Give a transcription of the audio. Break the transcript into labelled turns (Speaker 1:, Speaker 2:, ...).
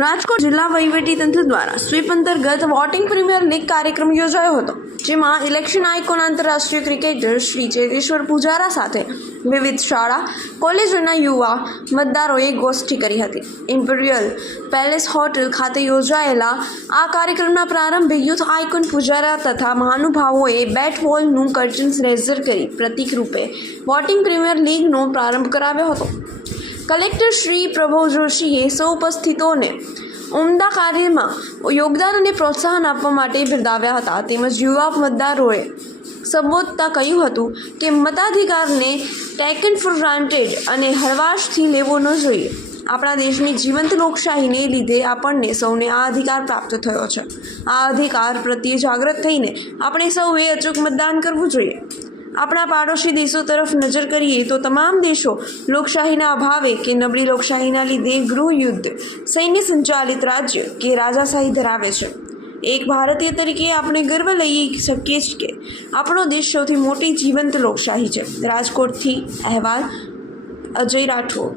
Speaker 1: રાજકોટ જિલ્લા વહીવટીતંત્ર દ્વારા સ્વીપ અંતર્ગત વોટિંગ પ્રીમિયર લીગ કાર્યક્રમ યોજાયો હતો, જેમાં ઇલેક્શન આઇકોન આંતરરાષ્ટ્રીય ક્રિકેટર શ્રી ચેતેશ્વર પૂજારા સાથે વિવિધ શાળા, કોલેજોના યુવા મતદારોએ ગોષ્ઠી કરી હતી. ઇમ્પિરિયલ પેલેસ હોટલ ખાતે યોજાયેલા આ કાર્યક્રમના પ્રારંભે યુથ આઇકોન પૂજારા તથા મહાનુભાવોએ બેટ બોલનું કર્ટન્સ રેઝર કરી પ્રતિક રૂપે વોટિંગ પ્રીમિયર લીગનો પ્રારંભ કરાવ્યો હતો. કલેક્ટર શ્રી પ્રભવ જોશીએ સૌ ઉપસ્થિતોને ઉમદા કાર્યમાં યોગદાન અને પ્રોત્સાહન આપવા માટે બિરદાવ્યા હતા. તેમજ યુવા મતદારોએ સંબોધતા કહ્યું હતું કે મતાધિકારને ટેકન ફોર ગ્રાન્ટેડ અને હળવાશથી લેવો ન જોઈએ. આપણા દેશની જીવંત લોકશાહીને લીધે આપણને સૌને આ અધિકાર પ્રાપ્ત થયો છે. આ અધિકાર પ્રત્યે જાગૃત થઈને આપણે સૌએ અચૂક મતદાન કરવું જોઈએ. આપણા પાડોશી દેશો તરફ નજર કરીએ તો તમામ દેશો લોકશાહીના અભાવે કે નબળી લોકશાહીના લીધે ગૃહયુદ્ધ, સૈન્ય સંચાલિત રાજ્ય કે રાજાશાહી ધરાવે છે. એક ભારતીય તરીકે આપણે ગર્વ લઈ શકીએ છીએ કે આપણો દેશ સૌથી મોટી જીવંત લોકશાહી છે. રાજકોટથી અહેવાલ અજય રાઠોડ.